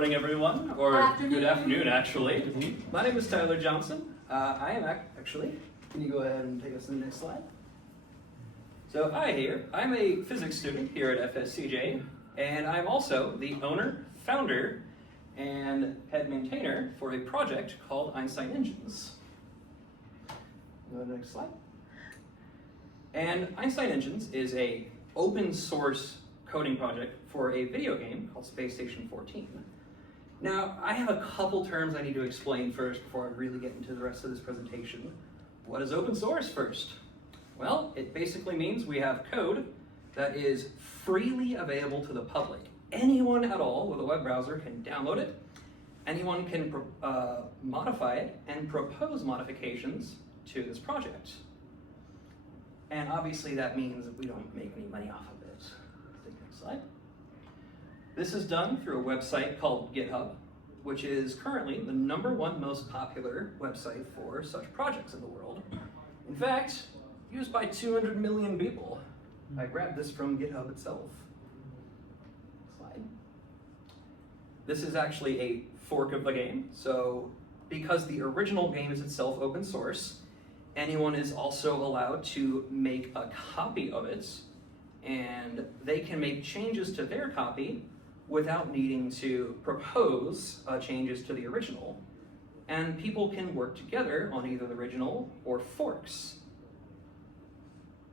morning, everyone, or Afternoon. good afternoon, actually. My name is Tyler Johnson. I am actually, can you go ahead and take us to the next slide? So I'm a physics student here at FSCJ, and I'm also the owner, founder, and head maintainer for a project called Einstein Engines. Go to the next slide. And Einstein Engines is a open source coding project for a video game called Space Station 14. Now, I have a couple terms I need to explain first before I really get into the rest of this presentation. What is open source first? Well, it basically means we have code that is freely available to the public. Anyone at all with a web browser can download it. Anyone can modify it and propose modifications to this project. And obviously that means that we don't make any money off of it. Take the next slide. This is done through a website called GitHub, which is currently the #1 most popular website for such projects in the world. In fact, used by 200 million people. I grabbed this from GitHub itself. Slide. This is actually a fork of the game. So because the original game is itself open source, anyone is also allowed to make a copy of it, and they can make changes to their copy without needing to propose changes to the original. And people can work together on either the original or forks.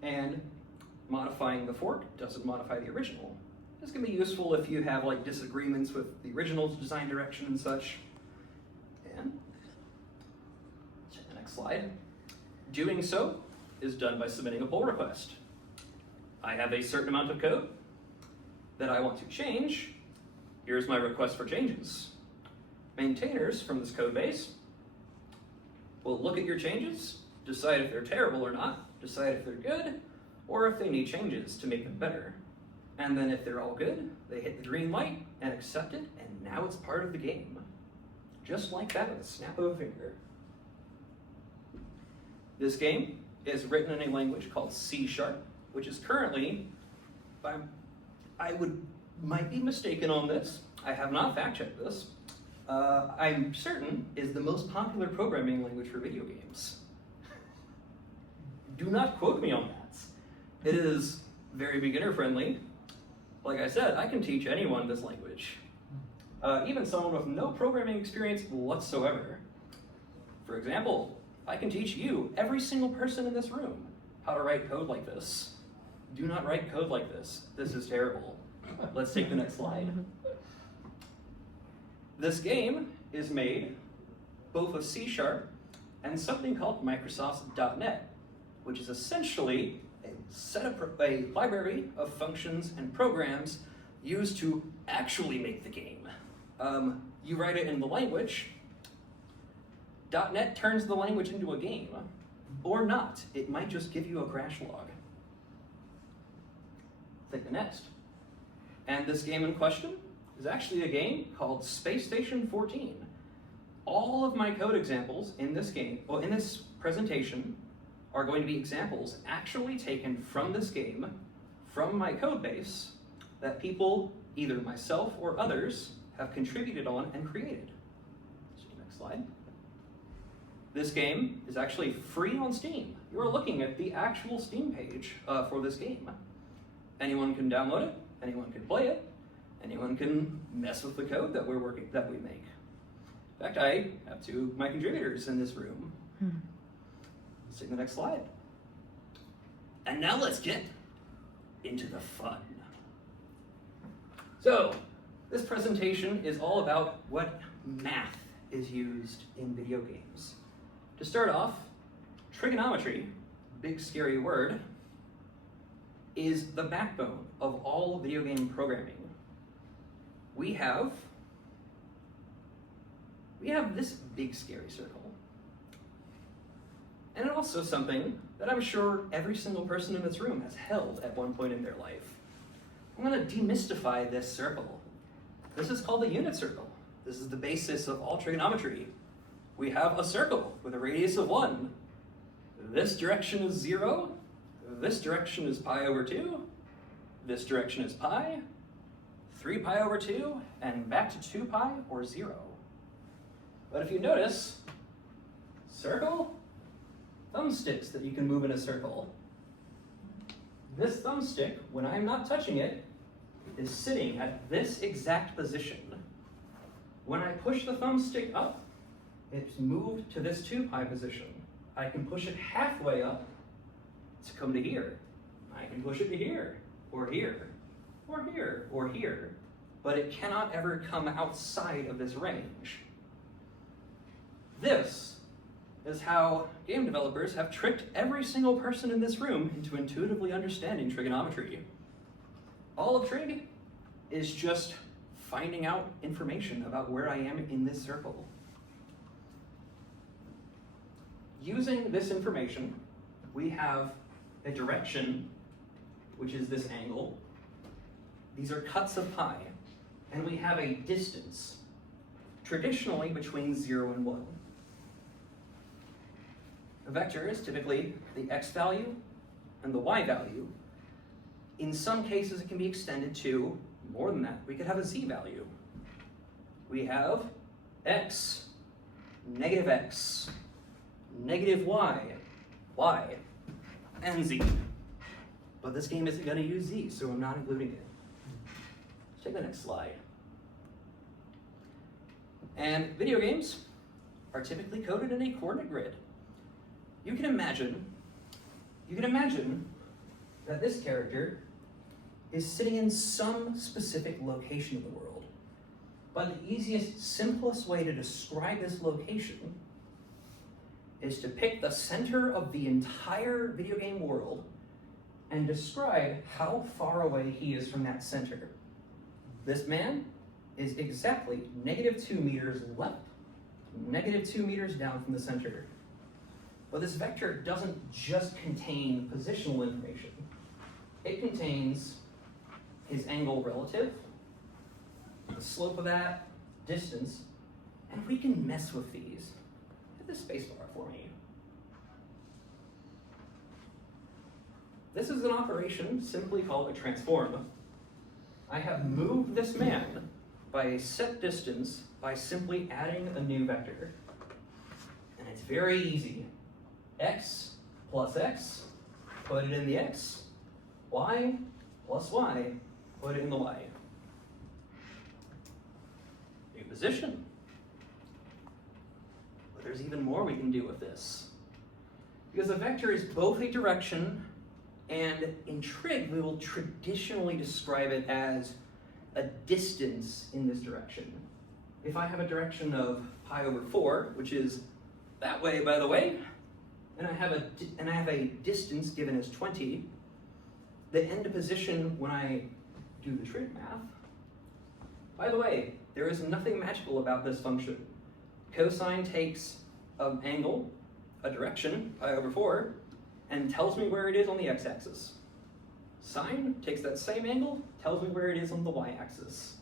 And modifying the fork doesn't modify the original. This can be useful if you have like disagreements with the original's design direction and such. And check the next slide. Doing so is done by submitting a pull request. I have a certain amount of code that I want to change. Here's my request for changes. Maintainers from this code base will look at your changes, decide if they're terrible or not, decide if they're good, or if they need changes to make them better. And then if they're all good, they hit the green light and accept it, and now it's part of the game. Just like that with a snap of a finger. This game is written in a language called C#, which is currently, might be mistaken on this, I have not fact-checked this, I'm certain is the most popular programming language for video games. Do not quote me on that. It is very beginner-friendly. Like I said, I can teach anyone this language. Even someone with no programming experience whatsoever. For example, I can teach you, every single person in this room, how to write code like this. Do not write code like this. This is terrible. Let's take the next slide. This game is made both of C# and something called Microsoft's .NET, which is essentially a library of functions and programs used to actually make the game. You write it in the language. .NET turns the language into a game, or not. It might just give you a crash log. Take the next. And this game in question is actually a game called Space Station 14. All of my code examples in this game, well, in this presentation, are going to be examples actually taken from this game, from my code base, that people, either myself or others, have contributed on and created. So next slide. This game is actually free on Steam. You are looking at the actual Steam page for this game. Anyone can download it, anyone can play it, anyone can mess with the code that we make. In fact, I have 2 of my contributors in this room. Let's take the next slide. And now let's get into the fun. So, this presentation is all about what math is used in video games. To start off, trigonometry, big scary word, is the backbone of all video game programming. We have this big scary circle. And also something that I'm sure every single person in this room has held at one point in their life. I'm going to demystify this circle. This is called the unit circle. This is the basis of all trigonometry. We have a circle with a radius of 1. This direction is 0. This direction is pi over 2. This direction is pi. 3 pi over 2, and back to 2 pi, or 0. But if you notice, circle, thumbsticks that you can move in a circle. This thumbstick, when I'm not touching it, is sitting at this exact position. When I push the thumbstick up, it's moved to this 2 pi position. I can push it halfway up to come to here. I can push it to here, or here, or here, or here. But it cannot ever come outside of this range. This is how game developers have tricked every single person in this room into intuitively understanding trigonometry. All of trig is just finding out information about where I am in this circle. Using this information, we have a direction, which is this angle. These are cuts of pi. And we have a distance, traditionally between 0 and 1. A vector is typically the x value and the y value. In some cases, it can be extended to more than that. We could have a z value. We have x, negative y, y, and z. But this game isn't going to use z, so I'm not including it. Let's take the next slide. And video games are typically coded in a coordinate grid. You can imagine that this character is sitting in some specific location of the world. But the easiest, simplest way to describe this location is to pick the center of the entire video game world and describe how far away he is from that center. This man is exactly -2 meters left, -2 meters down from the center. But this vector doesn't just contain positional information. It contains his angle relative, the slope of that, distance, and we can mess with these. Hit the spacebar for me. This is an operation simply called a transform. I have moved this man by a set distance by simply adding a new vector. And it's very easy. X plus x, put it in the x. Y plus y, put it in the y. New position. But there's even more we can do with this. Because a vector is both a direction, and in trig, we will traditionally describe it as a distance in this direction. If I have a direction of pi over 4, which is that way, by the way, and I have a distance given as 20, the end position when I do the trig math. By the way, there is nothing magical about this function. Cosine takes an angle, a direction, pi over 4, and tells me where it is on the x-axis. Sine takes that same angle, tells me where it is on the y-axis.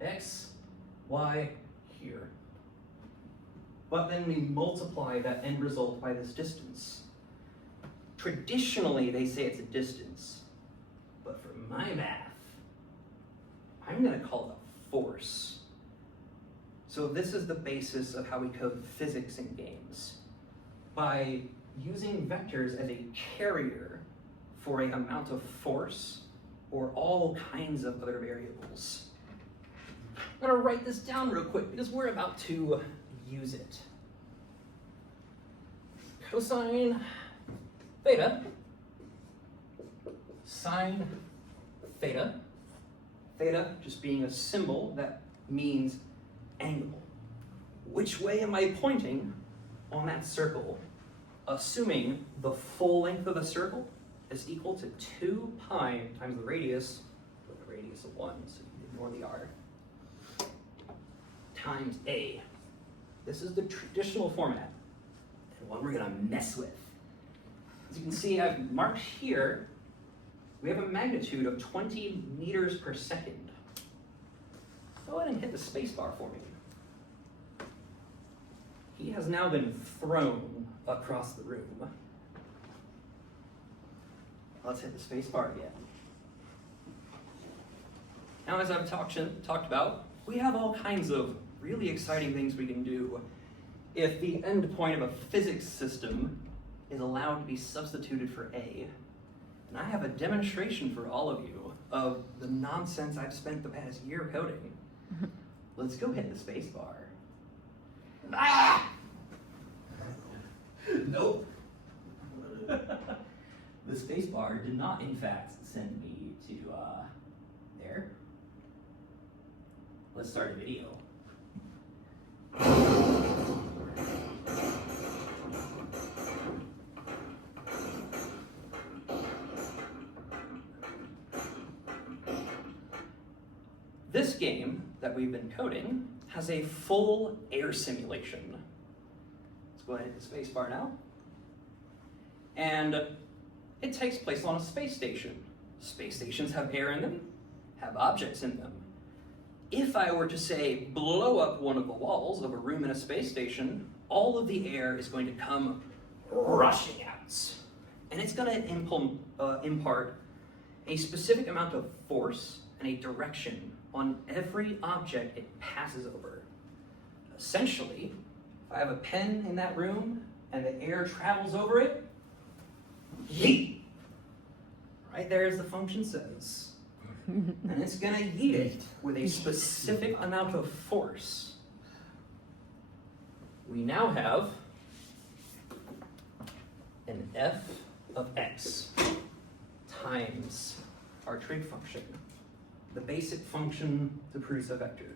X, y, here. But then we multiply that end result by this distance. Traditionally, they say it's a distance, but for my math, I'm going to call it a force. So this is the basis of how we code physics in games. By using vectors as a carrier for an amount of force or all kinds of other variables. I'm going to write this down real quick because we're about to use it. Cosine theta, sine theta, theta just being a symbol that means angle. Which way am I pointing on that circle? Assuming the full length of the circle is equal to 2 pi times the radius of 1, so you can ignore the r, times a. This is the traditional format, and one we're going to mess with. As you can see, I've marked here, we have a magnitude of 20 meters per second. Go ahead and hit the spacebar for me. He has now been thrown across the room. Let's hit the spacebar again. Now, as I've talked about, we have all kinds of really exciting things we can do if the end point of a physics system is allowed to be substituted for A. And I have a demonstration for all of you of the nonsense I've spent the past year coding. Let's go hit the space bar. Ah! Nope. The space bar did not, in fact, send me to there. Let's start a video. This game that we've been coding has a full air simulation. Let's go ahead and hit the space bar now. And it takes place on a space station. Space stations have air in them, have objects in them. If I were to say, blow up one of the walls of a room in a space station, all of the air is going to come rushing out. And it's going to impart a specific amount of force and a direction on every object it passes over. Essentially, if I have a pen in that room and the air travels over it, yeet! Right there as the function says. And it's gonna yeet it with a specific amount of force. We now have an f of x times our trig function, the basic function to produce a vector,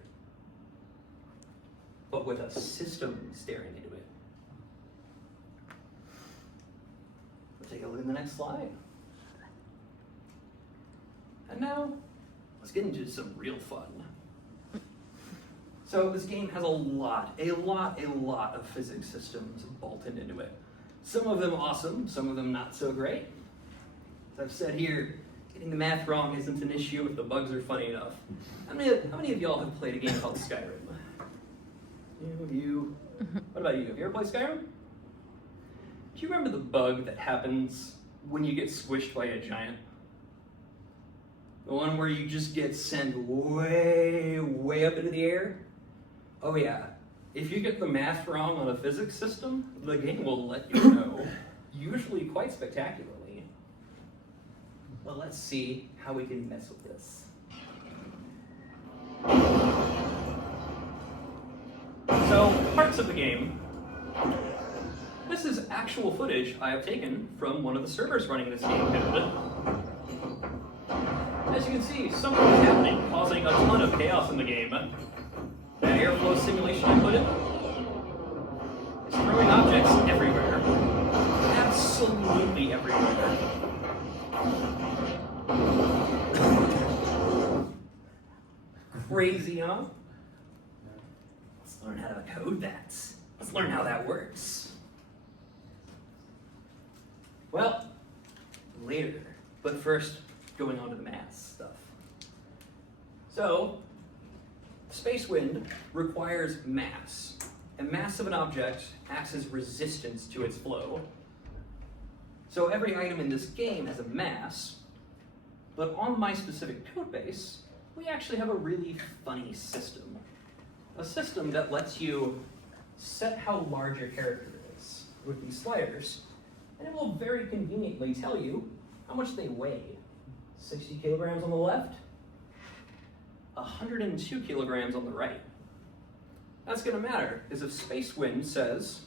but with a system staring into it. Let's take a look at the next slide. And now, let's get into some real fun. So this game has a lot of physics systems bolted into it. Some of them awesome, some of them not so great. As I've said here, getting the math wrong isn't an issue if the bugs are funny enough. How many of y'all have played a game called Skyrim? You. What about you? Have you ever played Skyrim? Do you remember the bug that happens when you get squished by a giant? The one where you just get sent way up into the air? Oh yeah. If you get the math wrong on a physics system, the game will let you know, usually quite spectacularly. Well, let's see how we can mess with this. So, parts of the game. This is actual footage I have taken from one of the servers running this game code. As you can see, something is happening, causing a ton of chaos in the game. That airflow simulation I put in is throwing objects everywhere. Absolutely everywhere. Crazy, huh? Let's learn how to code that. Let's learn how that works. Well, later. But first, going on to the math stuff. So, space wind requires mass. And mass of an object acts as resistance to its flow. So every item in this game has a mass, but on my specific code base, we actually have a really funny system. A system that lets you set how large your character is with these sliders, and it will very conveniently tell you how much they weigh. 60 kilograms on the left, 102 kilograms on the right. That's going to matter, because if space wind says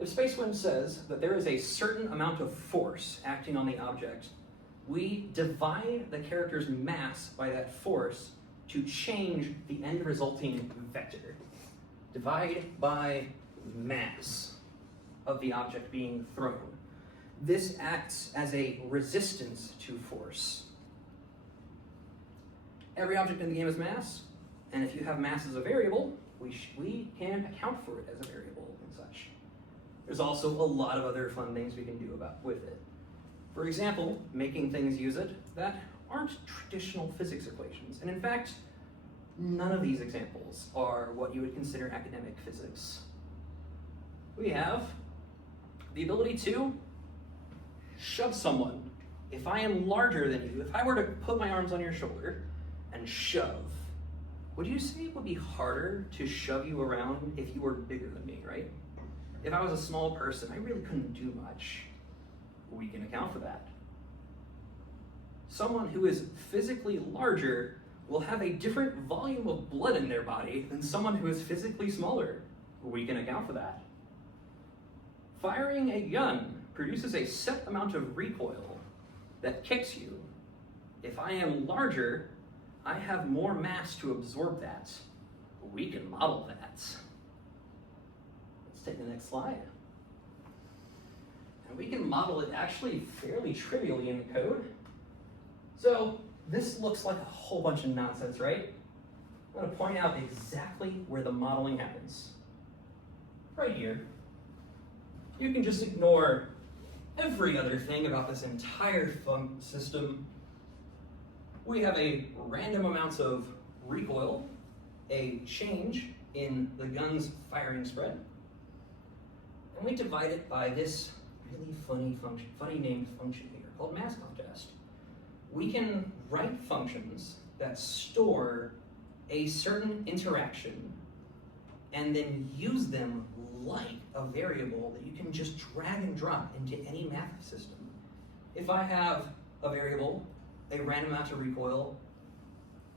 that there is a certain amount of force acting on the object, we divide the character's mass by that force to change the end resulting vector. Divide by mass of the object being thrown. This acts as a resistance to force. Every object in the game is mass, and if you have mass as a variable, we can account for it as a variable and such. There's also a lot of other fun things we can do with it. For example, making things use it that aren't traditional physics equations. And in fact, none of these examples are what you would consider academic physics. We have the ability to shove someone. If I am larger than you, if I were to put my arms on your shoulder and shove. Would you say it would be harder to shove you around if you were bigger than me, right? If I was a small person, I really couldn't do much. We can account for that. Someone who is physically larger will have a different volume of blood in their body than someone who is physically smaller. We can account for that. Firing a gun produces a set amount of recoil that kicks you. If I am larger, I have more mass to absorb that. We can model that. Let's take the next slide. And we can model it actually fairly trivially in the code. So this looks like a whole bunch of nonsense, right? I'm going to point out exactly where the modeling happens. Right here. You can just ignore every other thing about this entire system. We have a random amounts of recoil, a change in the gun's firing spread, and we divide it by this really funny named function here called mass contrast. We can write functions that store a certain interaction and then use them like a variable that you can just drag and drop into any math system. If I have a variable, a random amount of recoil,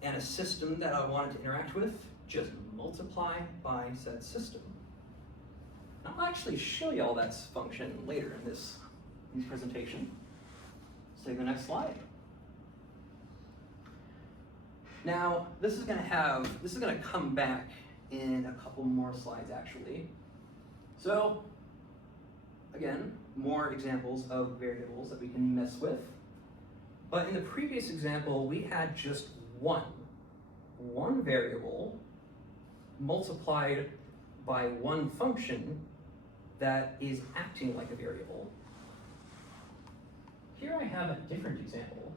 and a system that I wanted to interact with, just multiply by said system. I'll actually show you all that function later in this presentation. Let's take the next slide. Now, this is gonna come back in a couple more slides actually. So, again, more examples of variables that we can mess with. But in the previous example, we had just one variable multiplied by one function that is acting like a variable. Here I have a different example.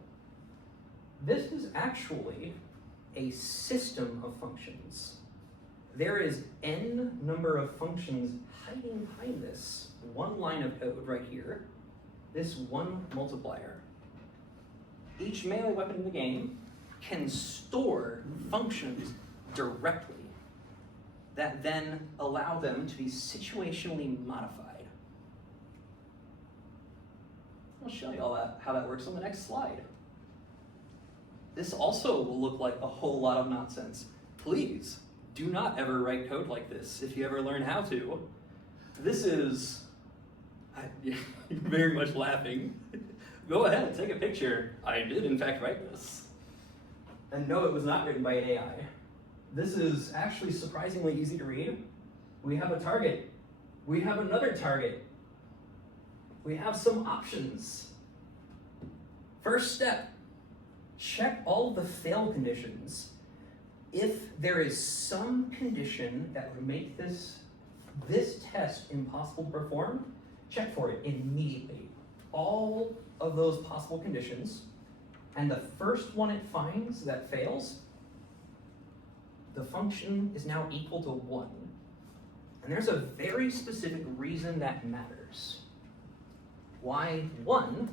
This is actually a system of functions. There is n number of functions hiding behind this one line of code right here, this one multiplier. Each melee weapon in the game can store functions directly that then allow them to be situationally modified. I'll show you all how that works on the next slide. This also will look like a whole lot of nonsense. Please do not ever write code like this if you ever learn how to. This is, you're very much laughing. Go ahead, take a picture. I did in fact write this. And no, it was not written by an AI. This is actually surprisingly easy to read. We have a target. We have another target. We have some options. First step, check all the fail conditions. If there is some condition that would make this test impossible to perform, check for it immediately. All of those possible conditions, and the first one it finds that fails, the function is now equal to 1. And there's a very specific reason that matters. Why 1?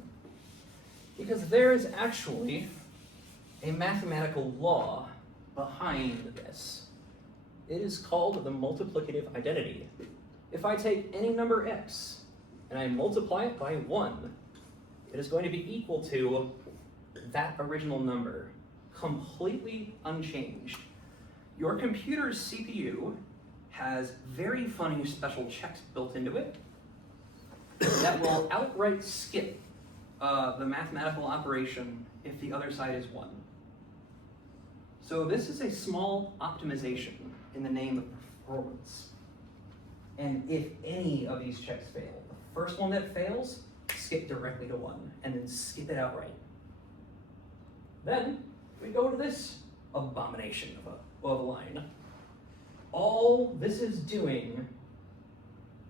Because there is actually a mathematical law behind this. It is called the multiplicative identity. If I take any number x and I multiply it by 1, it is going to be equal to that original number, completely unchanged. Your computer's CPU has very funny special checks built into it that will outright skip the mathematical operation if the other side is 1. So this is a small optimization in the name of performance. And if any of these checks fail, the first one that fails, skip directly to 1, and then skip it outright. Then we go to this abomination of a line. All this is doing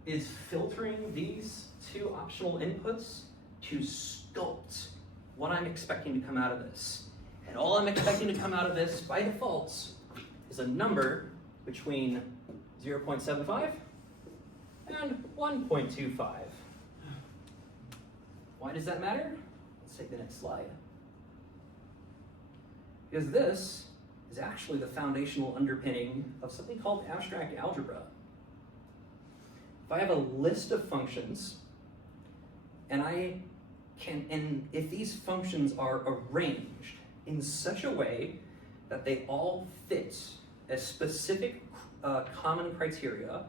is filtering these two optional inputs to sculpt what I'm expecting to come out of this. And all I'm expecting to come out of this by default is a number between 0.75 and 1.25. Why does that matter? Let's take the next slide. Because this is actually the foundational underpinning of something called abstract algebra. If I have a list of functions, and if these functions are arranged in such a way that they all fit a specific common criteria,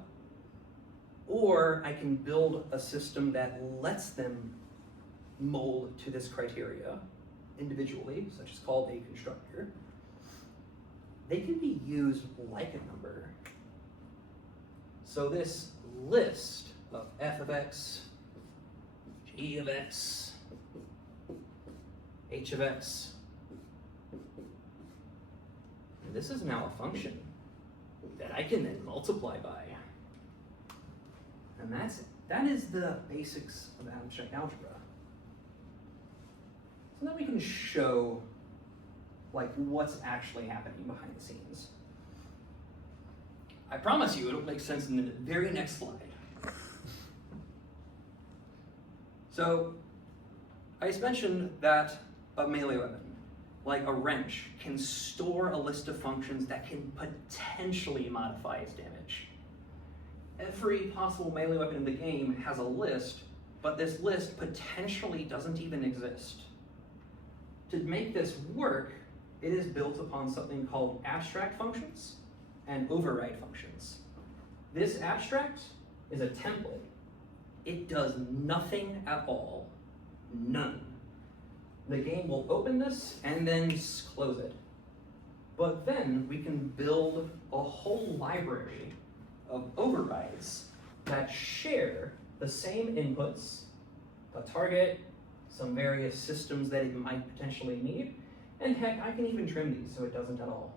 or I can build a system that lets them mold to this criteria individually, such as called a constructor, they can be used like a number. So this list of f of x, g of x, h of x, and this is now a function that I can then multiply by. And that is the basics of abstract algebra. So then we can show like what's actually happening behind the scenes. I promise you it'll make sense in the very next slide. So I just mentioned that a melee weapon, like a wrench, can store a list of functions that can potentially modify its damage. Every possible melee weapon in the game has a list, but this list potentially doesn't even exist. To make this work, it is built upon something called abstract functions and override functions. This abstract is a template. It does nothing at all, none. The game will open this and then close it. But then we can build a whole library of overrides that share the same inputs, a target, some various systems that it might potentially need, and heck, I can even trim these so it doesn't at all.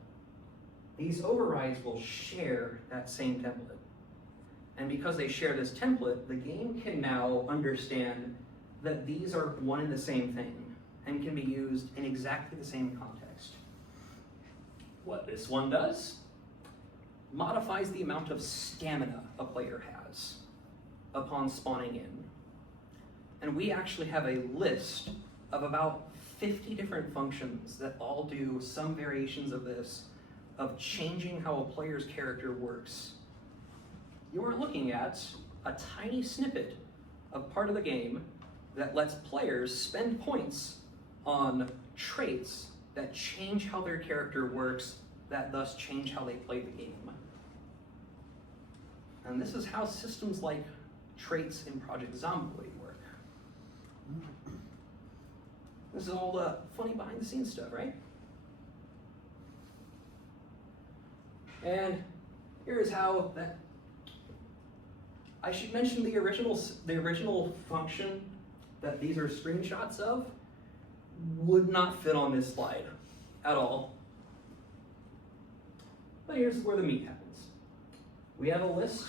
These overrides will share that same template. And because they share this template, the game can now understand that these are one and the same thing and can be used in exactly the same context. What this one does modifies the amount of stamina a player has upon spawning in. And we actually have a list of about 50 different functions that all do some variations of this, of changing how a player's character works. You are looking at a tiny snippet of part of the game that lets players spend points on traits that change how their character works, that thus change how they play the game. And this is how systems like traits in Project Zomboid work. This is all the funny behind the scenes stuff, right? And here's how that, I should mention the original function that these are screenshots of would not fit on this slide at all. But here's where the meat happens. We have a list,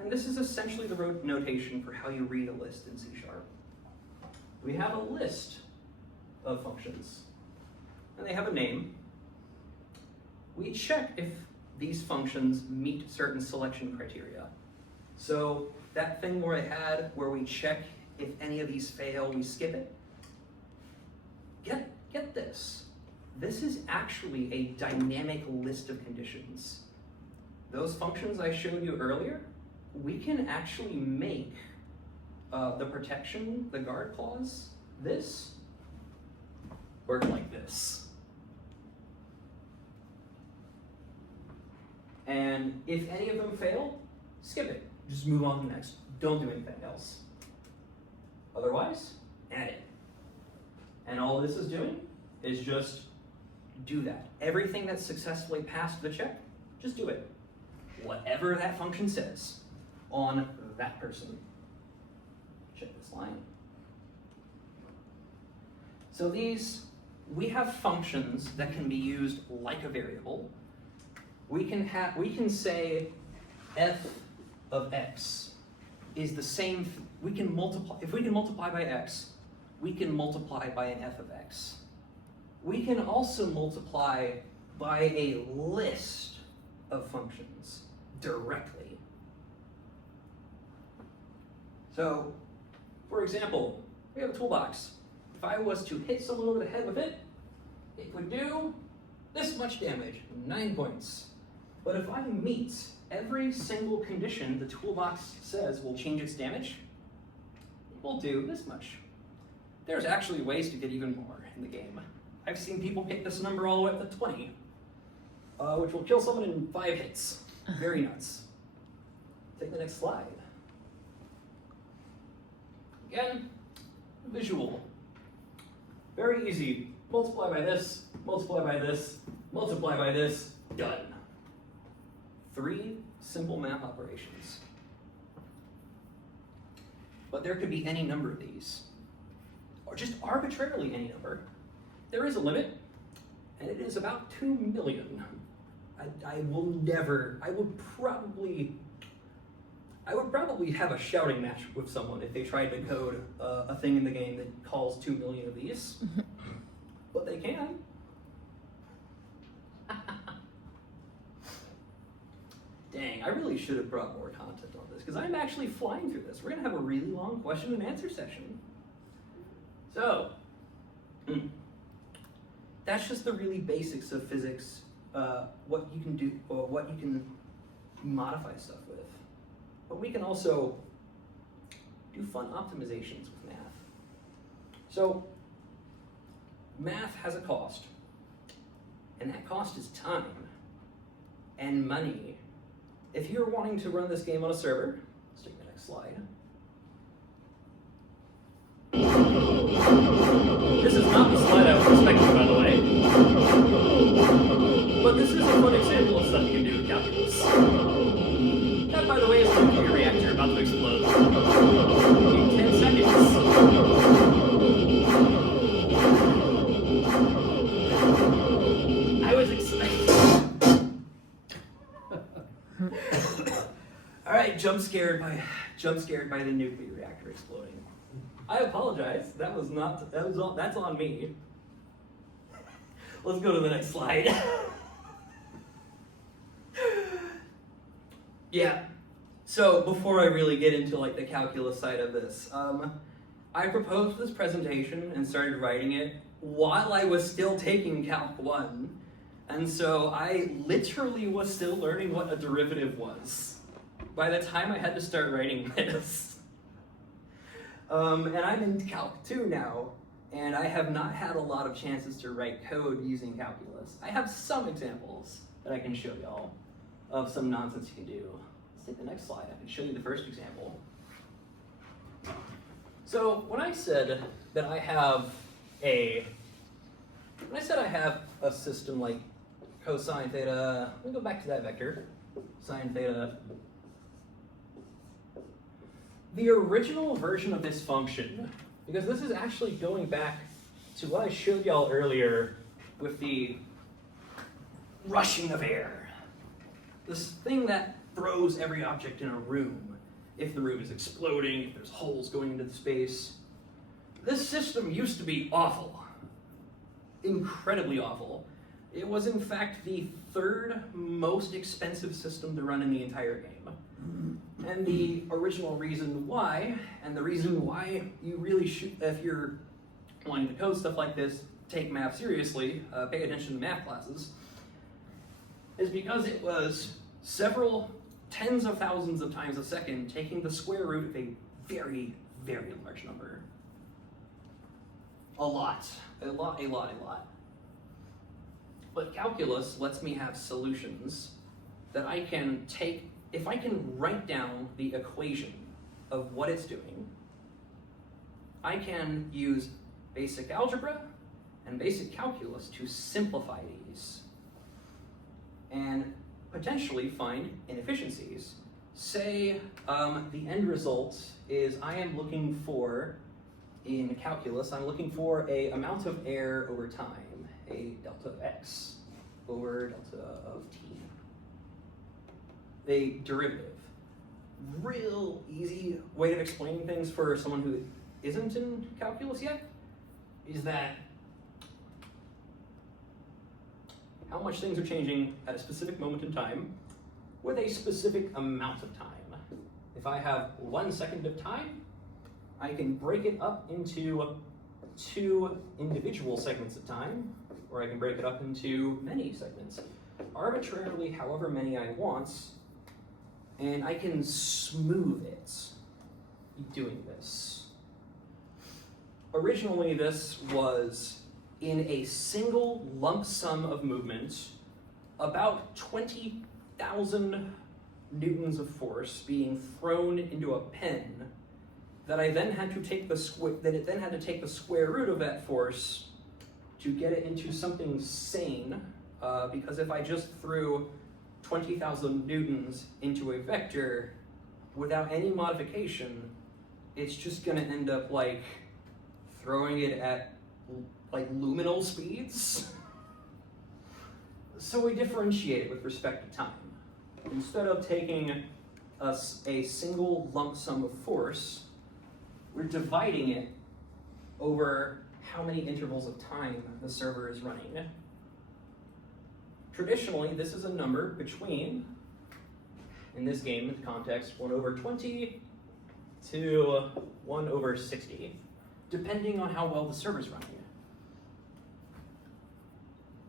and this is essentially the notation for how you read a list in C#. We have a list of functions, and they have a name. We check if these functions meet certain selection criteria. So that thing where I had where we check if any of these fail, we skip it. Get this. This is actually a dynamic list of conditions. Those functions I showed you earlier, we can actually make the protection, the guard clause, this, work like this. And if any of them fail, skip it. Just move on to the next. Don't do anything else. Otherwise, add it. And all this is doing is just do that. Everything that's successfully passed the check, just do it. Whatever that function says on that person. Check this line. So we have functions that can be used like a variable. We can say f of x is the same, if we can multiply by x, we can multiply by an f of x. We can also multiply by a list of functions directly. So, for example, we have a toolbox. If I was to hit someone over the head with it, it would do this much damage, 9 points. But if I meet every single condition the toolbox says will change its damage, it will do this much. There's actually ways to get even more in the game. I've seen people pick this number all the way up to 20, which will kill someone in 5 hits. Very nuts. Take the next slide. Again, visual. Very easy. Multiply by this, multiply by this, multiply by this, done. 3 simple math operations. But there could be any number of these, or just arbitrarily any number. There is a limit, and it is about 2 million. I would probably have a shouting match with someone if they tried to code a thing in the game that calls 2 million of these. But they can. Dang, I really should have brought more content on this, because I'm actually flying through this. We're going to have a really long question and answer session. So, that's just the really basics of physics, what you can do, or what you can modify stuff with. But we can also do fun optimizations with math. So, math has a cost, and that cost is time and money. If you're wanting to run this game on a server, let's take the next slide. This is not the slide I was expecting, by the way. But this is a fun example of stuff you can do with calculus. That, by the way, is a nuclear reactor about to explode in 10 seconds. I was expecting. All right, jump scared by the nuclear reactor exploding. I apologize. That's on me. Let's go to the next slide. Yeah. So before I really get into like the calculus side of this, I proposed this presentation and started writing it while I was still taking Calc 1. And so I literally was still learning what a derivative was by the time I had to start writing this. And I'm in Calc 2 now, and I have not had a lot of chances to write code using calculus. I have some examples that I can show y'all of some nonsense you can do. Let's take the next slide. I can show you the first example. So when I said that I have a system like cosine theta, let me go back to that vector, sine theta. The original version of this function, because this is actually going back to what I showed y'all earlier with the rushing of air. This thing that throws every object in a room, if the room is exploding, if there's holes going into the space. This system used to be awful. Incredibly awful. It was in fact the 3rd most expensive system to run in the entire game. And the original reason why, and the reason why you really should, if you're wanting to code stuff like this, take math seriously, pay attention to math classes, is because it was several tens of thousands of times a second taking the square root of a very, very large number. A lot. But calculus lets me have solutions that I can take. If I can write down the equation of what it's doing, I can use basic algebra and basic calculus to simplify these and potentially find inefficiencies. Say the end result is I am looking for, in calculus, I'm looking for a amount of air over time, a delta of x over delta of t. A derivative. Real easy way of explaining things for someone who isn't in calculus yet is that how much things are changing at a specific moment in time with a specific amount of time. If I have 1 second of time, I can break it up into 2 individual segments of time, or I can break it up into many segments, arbitrarily however many I want, and I can smooth it doing this. Originally, this was in a single lump sum of movement, about 20,000 newtons of force being thrown into a pen that I then had to take the square root of that force to get it into something sane, because if I just threw 20,000 newtons into a vector without any modification, it's just gonna end up like throwing it at like luminal speeds. So we differentiate it with respect to time. Instead of taking a single lump sum of force, we're dividing it over how many intervals of time the server is running. Traditionally, this is a number between, in this game context, 1 over 20 to 1 over 60, depending on how well the server's running.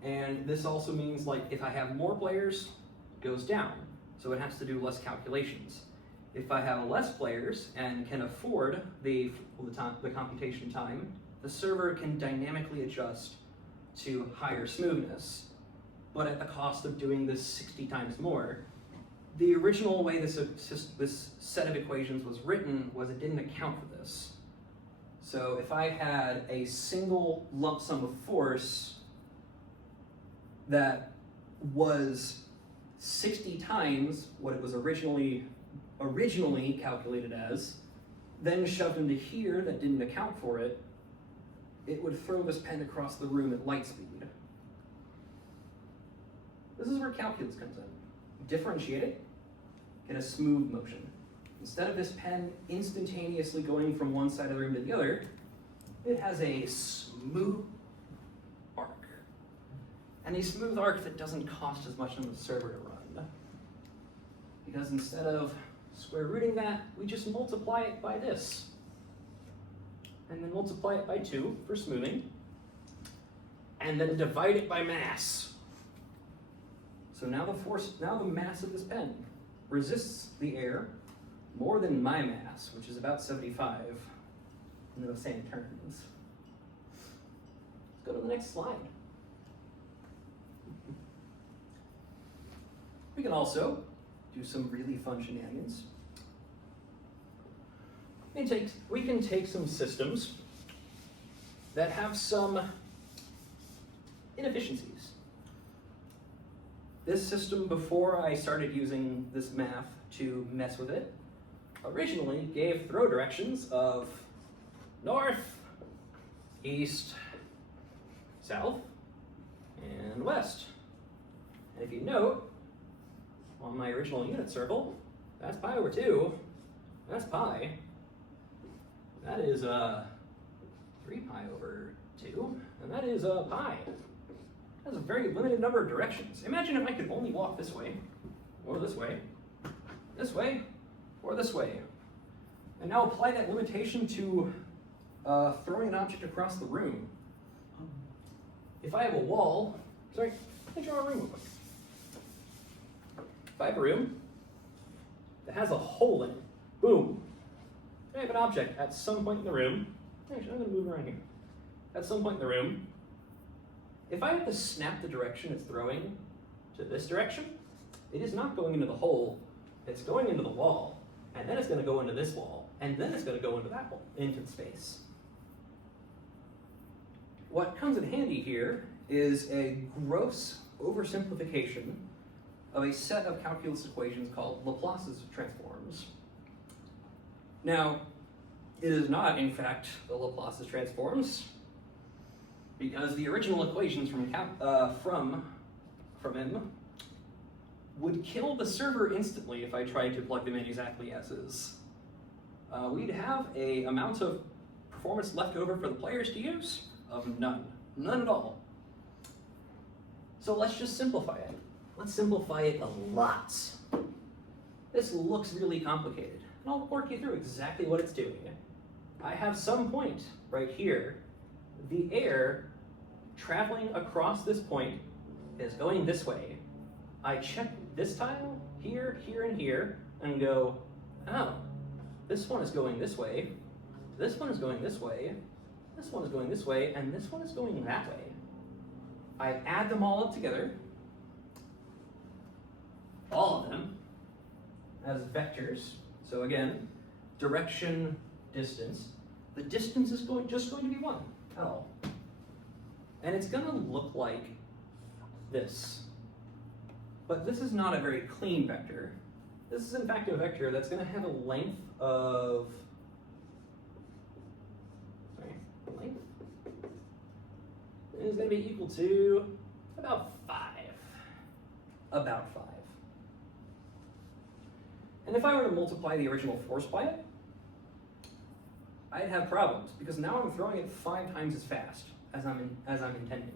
And this also means, like, if I have more players, it goes down, so it has to do less calculations. If I have less players and can afford the computation time, the server can dynamically adjust to higher smoothness, but at the cost of doing this 60 times more. The original way this set of equations was written was it didn't account for this. So if I had a single lump sum of force that was 60 times what it was originally calculated as, then shoved into here that didn't account for it, it would throw this pen across the room at light speed. This is where calculus comes in. Differentiate it, get a smooth motion. Instead of this pen instantaneously going from one side of the room to the other, it has a smooth arc. And a smooth arc that doesn't cost as much on the server to run. Because instead of square rooting that, we just multiply it by this. And then multiply it by 2 for smoothing. And then divide it by mass. So now the mass of this pen resists the air more than my mass, which is about 75 in those same terms. Let's go to the next slide. We can also do some really fun shenanigans. We can take some systems that have some inefficiencies. This system, before I started using this math to mess with it, originally gave throw directions of north, east, south, and west. And if you note, on my original unit circle, that's pi over 2, that's pi. That is 3 pi over 2, and that is pi. That's a very limited number of directions. Imagine if I could only walk this way, or this way, or this way. And now apply that limitation to throwing an object across the room. If I have a wall, let me draw a room real quick. If I have a room that has a hole in it, boom. I have an object at some point in the room. Actually, I'm going to move around here. At some point in the room, if I have to snap the direction it's throwing to this direction, it is not going into the hole, it's going into the wall, and then it's going to go into this wall, and then it's going to go into that hole, into the space. What comes in handy here is a gross oversimplification of a set of calculus equations called Laplace's transforms. Now, it is not, in fact, the Laplace's transforms, because the original equations from him would kill the server instantly if I tried to plug them in exactly as is. We'd have an amount of performance left over for the players to use of none. None at all. So let's just simplify it. Let's simplify it a lot. This looks really complicated, and I'll walk you through exactly what it's doing. I have some point right here. The air traveling across this point is going this way. I check this tile, here, here, and here, and go, oh, this one is going this way, this one is going this way, this one is going this way, and this one is going that way. I add them all up together, all of them, as vectors. So again, direction, distance. The distance is just going to be 1 at all. And it's going to look like this. But this is not a very clean vector. This is in fact a vector that's going to have a length of, is going to be equal to about 5. About 5. And if I were to multiply the original force by it, I'd have problems, because now I'm throwing it 5 times as fast as I'm intending.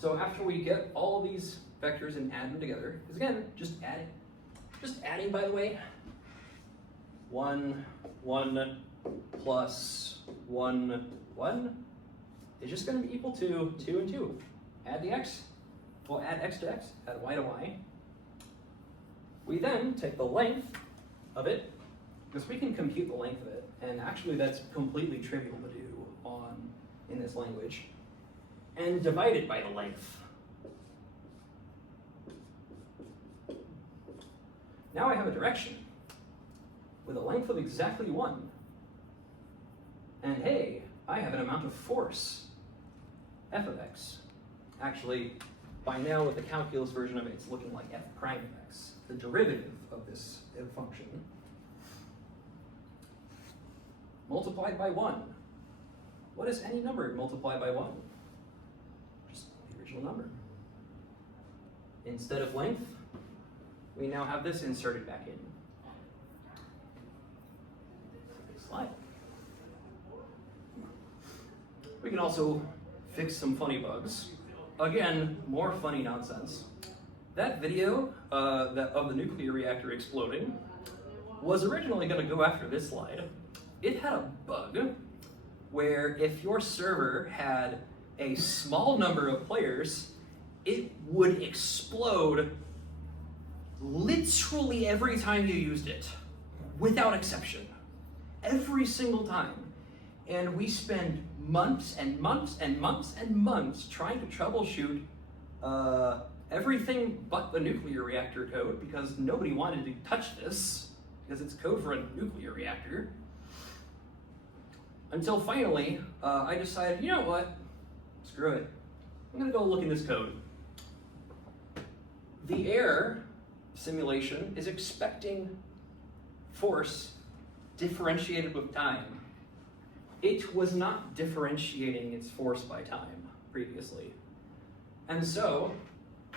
So after we get all of these vectors and add them together, because again, just adding, by the way, 1, 1, plus 1, 1 is just going to be equal to 2 and 2. Add the x, we'll add x to x, add y to y. We then take the length of it, because we can compute the length of it, and actually that's completely trivial to do in this language, and divide it by the length. Now I have a direction with a length of exactly 1. And hey, I have an amount of force, f of x. Actually, by now with the calculus version of it, it's looking like f prime of x, the derivative of this function, multiplied by 1. What is any number multiplied by 1? Just the original number. Instead of length, we now have this inserted back in. Next slide. We can also fix some funny bugs. Again, more funny nonsense. That video of the nuclear reactor exploding was originally going to go after this slide. It had a bug where if your server had a small number of players, it would explode literally every time you used it, without exception. Every single time. And we spend months and months and months and months trying to troubleshoot everything but the nuclear reactor code, because nobody wanted to touch this, because it's code for a nuclear reactor. Until finally, I decided, you know what? Screw it. I'm gonna go look in this code. The air simulation is expecting force differentiated with time. It was not differentiating its force by time previously. And so,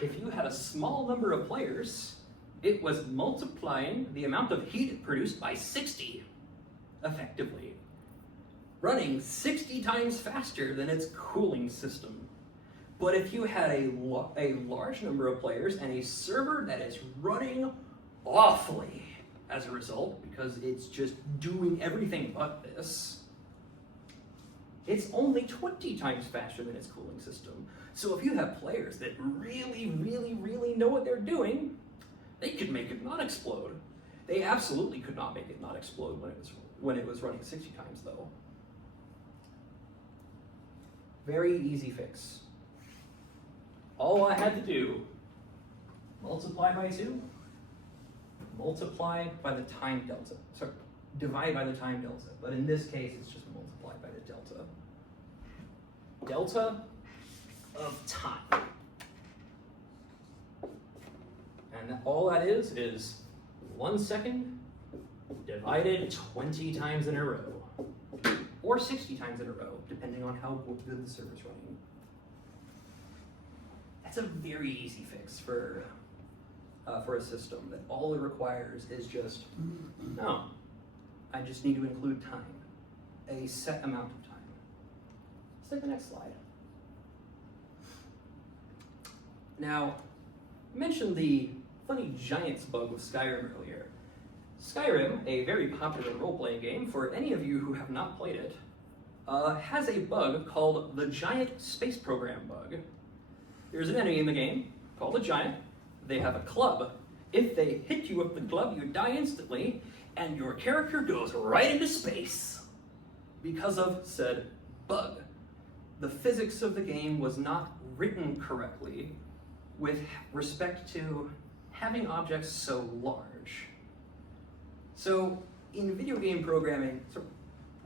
if you had a small number of players, it was multiplying the amount of heat produced by 60, effectively. Running 60 times faster than its cooling system. But if you had a large number of players and a server that is running awfully as a result, because it's just doing everything but this, it's only 20 times faster than its cooling system. So if you have players that really, really, really know what they're doing, they could make it not explode. They absolutely could not make it not explode when it was running 60 times though. Very easy fix. All I had to do, multiply by 2, multiply by the time delta. Sorry, divide by the time delta. But in this case, it's just multiplied by the delta. Delta of time. And all that is 1 second divided 20 times in a row. Or 60 times in a row, depending on how good the server's running. That's a very easy fix for a system that all it requires is just, no, I just need to include time, a set amount of time. Let's take the next slide. Now, I mentioned the funny giants bug with Skyrim earlier. Skyrim, a very popular role-playing game, for any of you who have not played it, has a bug called the Giant Space Program bug. There's an enemy in the game called a giant. They have a club. If they hit you with the club, you die instantly, and your character goes right into space because of said bug. The physics of the game was not written correctly with respect to having objects so large. So in video game programming, so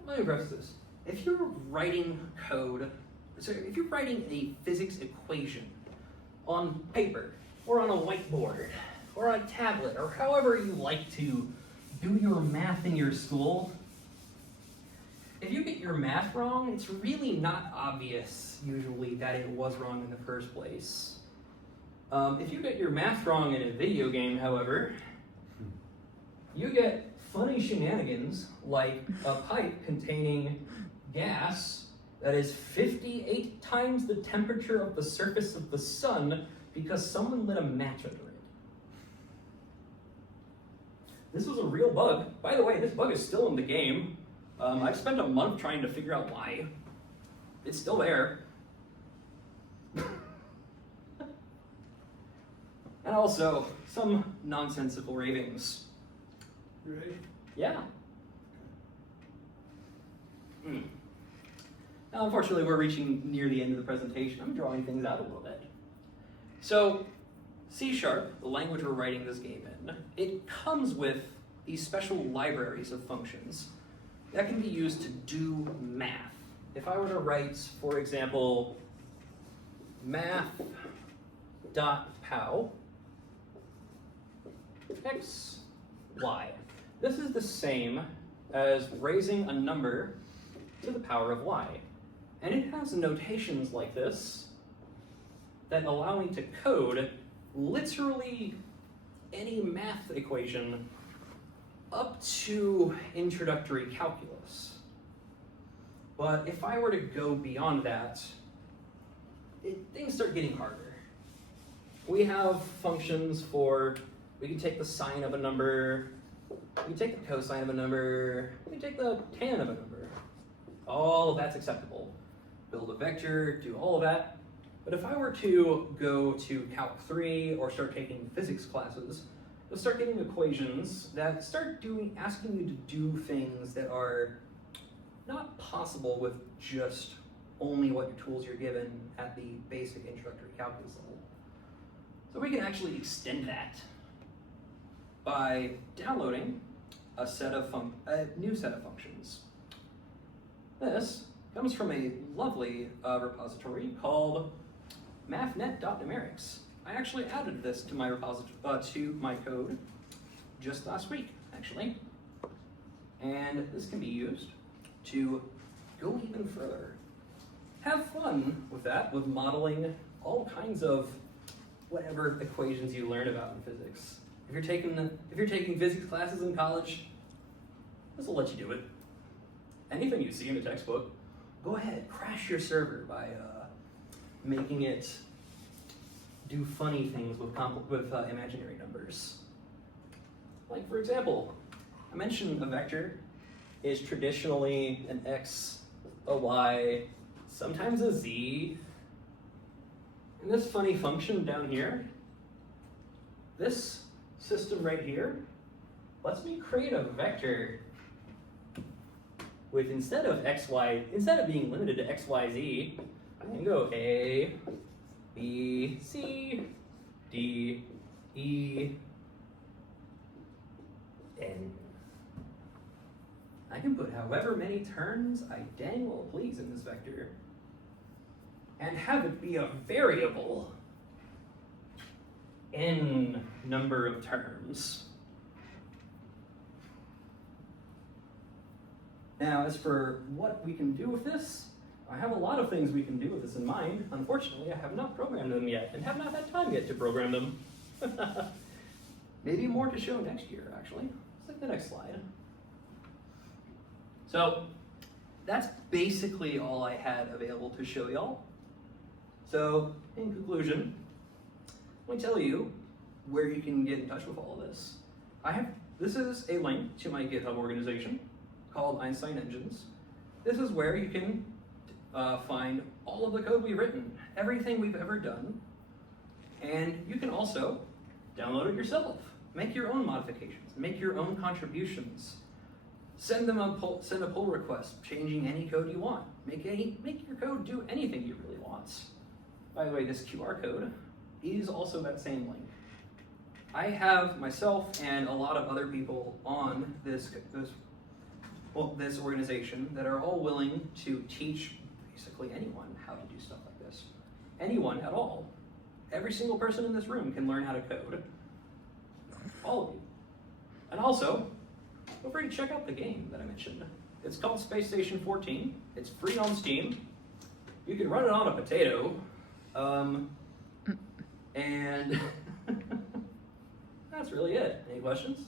let me preface this. If you're writing code, so if you're writing a physics equation on paper, or on a whiteboard, or on a tablet, or however you like to do your math in your school, if you get your math wrong, it's really not obvious, usually, that it was wrong in the first place. If you get your math wrong in a video game, however, you get funny shenanigans like a pipe containing gas that is 58 times the temperature of the surface of the sun because someone lit a match under it. This was a real bug. By the way, this bug is still in the game. I've spent a month trying to figure out why. It's still there. And also, some nonsensical ravings. Right? Yeah. Now, unfortunately, we're reaching near the end of the presentation. I'm drawing things out a little bit. So, C#, the language we're writing this game in, it comes with these special libraries of functions that can be used to do math. If I were to write, for example, math.pow, x, y. This is the same as raising a number to the power of y. And it has notations like this that allow me to code literally any math equation up to introductory calculus. But if I were to go beyond that, things start getting harder. We have functions for, we can take the sine of a number, we can take the cosine of a number, we can take the tan of a number. All of that's acceptable. Build a vector, do all of that. But if I were to go to Calc 3 or start taking physics classes, you'll start getting equations that start asking you to do things that are not possible with just only what tools you're given at the basic introductory calculus level. So we can actually extend that by downloading a new set of functions. This comes from a lovely repository called mathnet.numerics. I actually added this to my to my code just last week, actually. And this can be used to go even further. Have fun with that, with modeling all kinds of whatever equations you learn about in physics. If you're taking physics classes in college, this will let you do it. Anything you see in the textbook, go ahead, crash your server by making it do funny things with imaginary numbers. Like, for example, I mentioned a vector is traditionally an x, a y, sometimes a z. And this funny function down here, this system right here, lets me create a vector with instead of being limited to x, y, z, I can go A, B, C, D, E, N. I can put however many terms I dang well please in this vector and have it be a variable n number of terms. Now, as for what we can do with this, I have a lot of things we can do with this in mind. Unfortunately, I have not programmed them yet and have not had time yet to program them. Maybe more to show next year, actually. Let's take the next slide. So, that's basically all I had available to show y'all. So, in conclusion, let me tell you where you can get in touch with all of this. This is a link to my GitHub organization called Einstein Engines. this is where you can find all of the code we've written, everything we've ever done, and you can also download it yourself. Make your own modifications, make your own contributions. Send a pull request, changing any code you want. Make your code do anything you really want. By the way, this QR code is also that same link. I have myself and a lot of other people on this organization that are all willing to teach basically anyone how to do stuff like this. Anyone at all. Every single person in this room can learn how to code. All of you. And also, feel free to check out the game that I mentioned. It's called Space Station 14. It's free on Steam. You can run it on a potato. And that's really it. Any questions?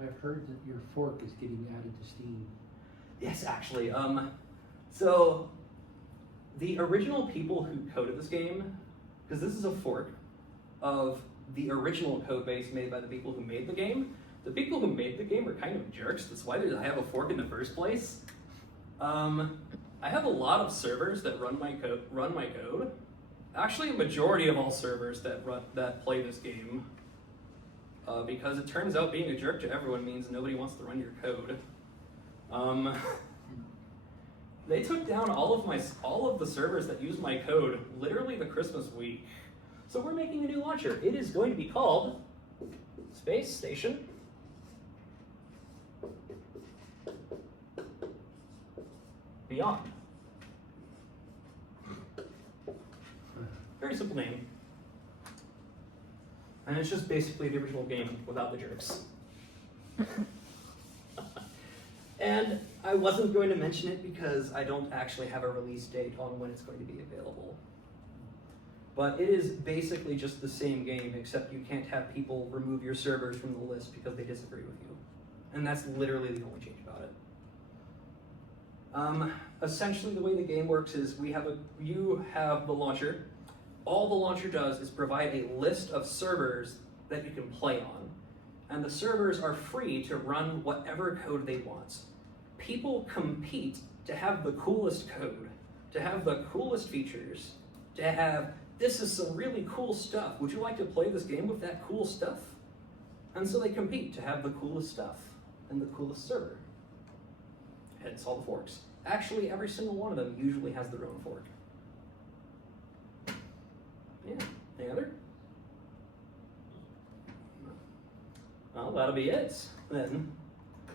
I've heard that your fork is getting added to Steam. Yes, actually. So the original people who coded this game, because this is a fork of the original code base made by the people who made the game. The people who made the game are kind of jerks. That's why I have a fork in the first place. I have a lot of servers that run my code. Actually, a majority of all servers that play this game, because it turns out being a jerk to everyone means nobody wants to run your code. They took down all of the servers that use my code literally the Christmas week. So we're making a new launcher. It is going to be called Space Station Beyond. Very simple name. And it's just basically the original game without the jerks. And I wasn't going to mention it because I don't actually have a release date on when it's going to be available. But it is basically just the same game, except you can't have people remove your servers from the list because they disagree with you. And that's literally the only change about it. Essentially, the way the game works is you have the launcher. All the launcher does is provide a list of servers that you can play on. And the servers are free to run whatever code they want. People compete to have the coolest code, to have the coolest features, to have, this is some really cool stuff. Would you like to play this game with that cool stuff? And so they compete to have the coolest stuff and the coolest server. Hence all the forks. Actually, every single one of them usually has their own fork. Yeah, any other? Well, that'll be it then.